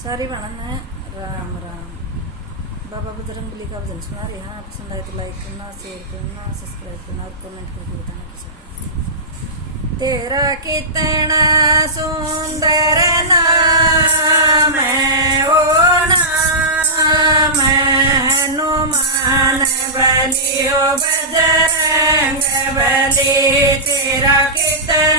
सारी भैन ने राम राम। बाबा बजरंगबली का भजन सुना रहे हैं। पसंद आए तो लाइक करना, शेयर करना, सब्सक्राइब करना और कमेंट करके बताना कैसा। तेरा कितना सुंदर नाम है, ओ नाम हनुमान बली ओ बजरंग बली। तेरा कितना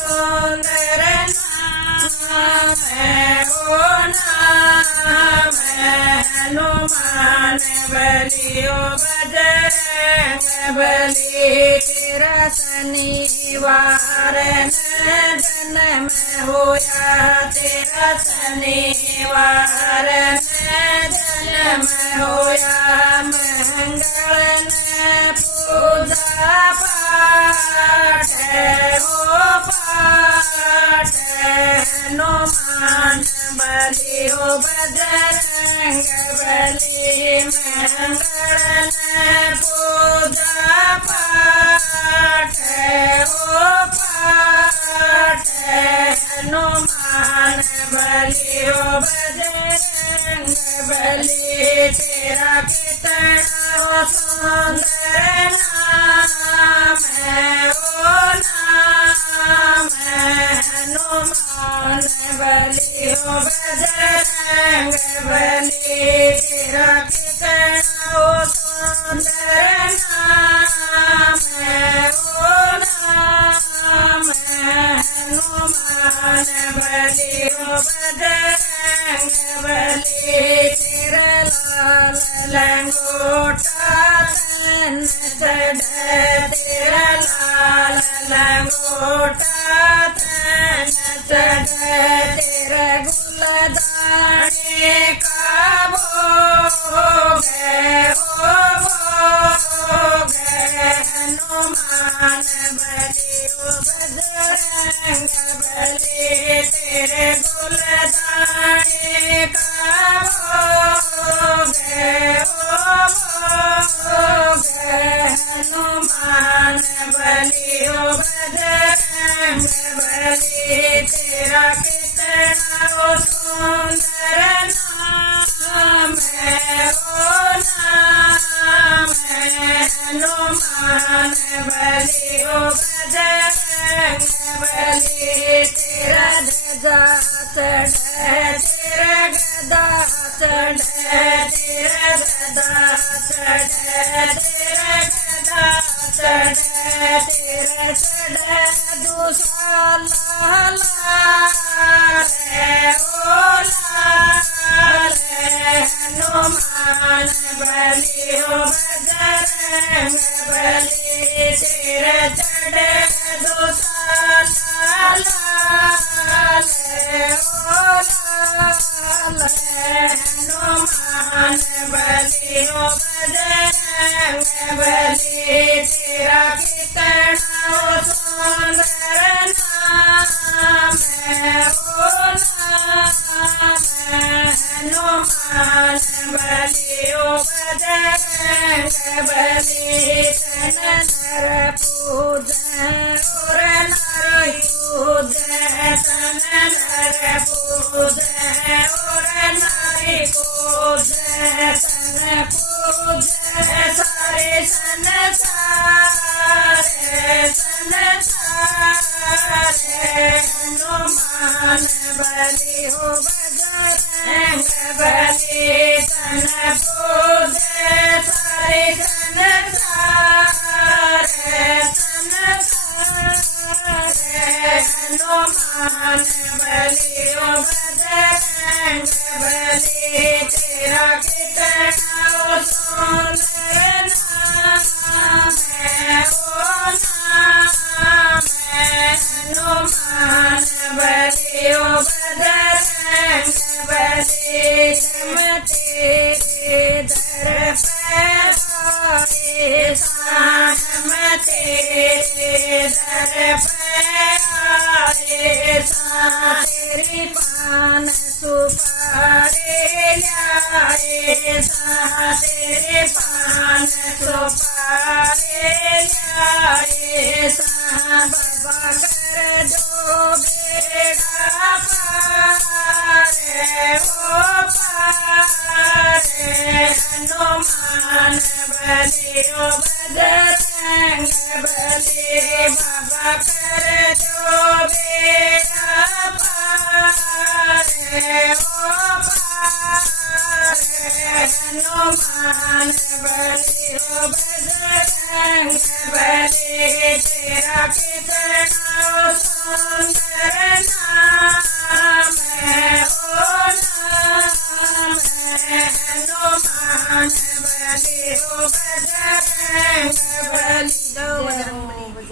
सुंदर नाम है, ओ नाम हनुमान बली ओ बजरंग बली। तेरा शनिवार जन्म होया, तेरा शनिवार जन्म होया। मंगल पूजा पाठ हो पाठ हनुमान बली ओ बजरंग बली। मंगल पूजा पाठ हो पाठ हनुमान बली ओ बजरंग बली। तेरा कितना सुंदर नाम है, ओ नाम हनुमान बली ओ बजरंग बली। तेरा कितना सुंदर नाम है, ओ नाम हनुमान बली ओ बजरंग बली। तेरा लाल लंगोटा तन चढ़, तेरा लाल लंगोटा तन चढ़। तेरा गुलदाने का भोग हो भोग हनुमान बली ओ बजरंग बली। तेरे गुलदाने का भोग हो भोग हनुमान बली ओ बजरंग बली। तेरा कितना सुंदर नाम है, ओ नाम हनुमान बली ओ बजरंग बली। तेरा ध्वजा चढ़, तेरा गदा चढ़, तेरा गदा चढ़, तेरा गदा चढ़। तेरा चढ़ दुशाला रे ओ लाल हनुमान बली ओ बजरंग बली। तेरा चढ़ दुशाला रे ओ लाल हनुमान बली ओ बजरंग बली। तेरा कितना सुंदर नाम है, ओ नाम हनुमान बली ओ बजरंग बली। तन नर पूजन और नर पूजन, तन नर पूजन और नारी पूजन। तन पूजन सारे संसार हनुमान बली ओ बजरंग बली। तन पूजन सारे संसार हनुमान बली ओ बजरंग बली। तेरा कितना सुंदर नाम है, ओ नाम हनुमान बली ओ बजरंग बली। तेरे दर पे आए शाम, तेरे दर पे आए शाम। तेरी पान सुपारी ल्याए शाम, तेरे पान सुपारी ल्याए शाम। बाबा कर दो बेड़ा पार बली ओ बजरंग बली बाबा कर दो बेड़ा पार ओ पार हनुमान बली ओ बजरंग बली तेरा कितना सुंदर नाम है ओ नाम है हनुमान बली ओ बजरंग बली।